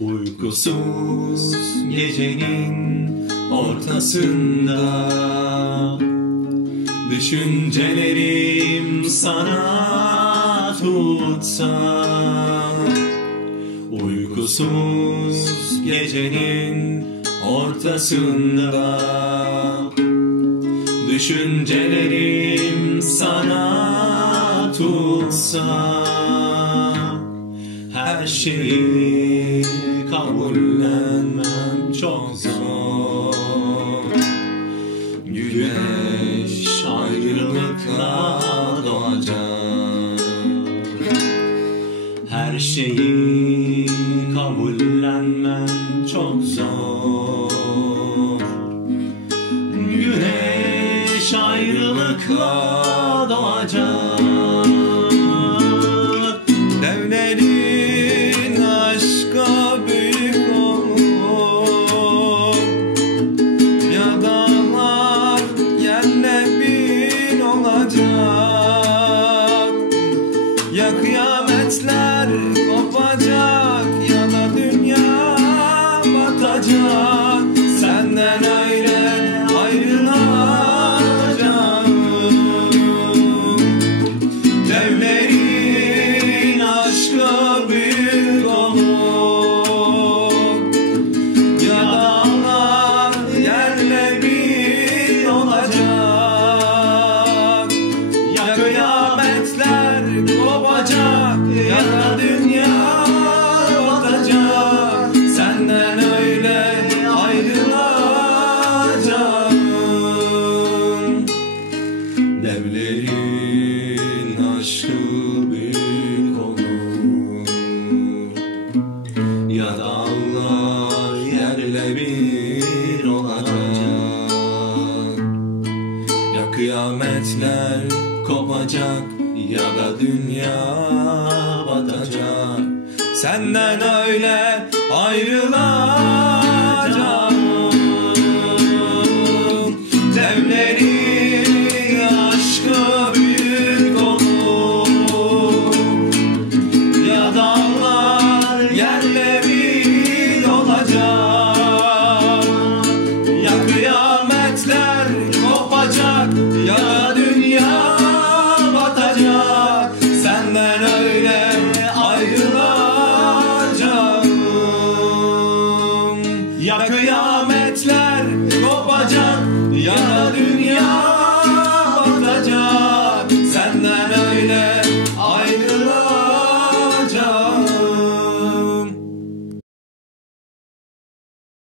Uykusuz gecenin ortasında düşüncelerim sana tutsa. Uykusuz gecenin ortasında düşüncelerim sana tutsa. Her şeyi kabullenmem çok zor. Güneş ayrılıkla doğacak. Her şeyi kabullenmem çok zor. Güneş ayrılıkla doğacak. Devlerin aşka büyük olur. Ya dağlar yerle bir olacak. Ya kıyametler kopacak, ya da dünya batacak. Senden ayrı ayrılacağım. Devlerin aşkı büyük olur. Ya dağlar yerle bir olacak. Ya kıyametler kopacak, ya da dünya batacak. Senden öyle ayrılacağım. Devlerin aşkı büyük olur. Ya dağlar yerle bir olacak. Ya kıyametler kopacak, ya da dünya batacak. Senden öyle ayrılacağım. Devlerin aşkı büyük olur. Ya dağlar yerle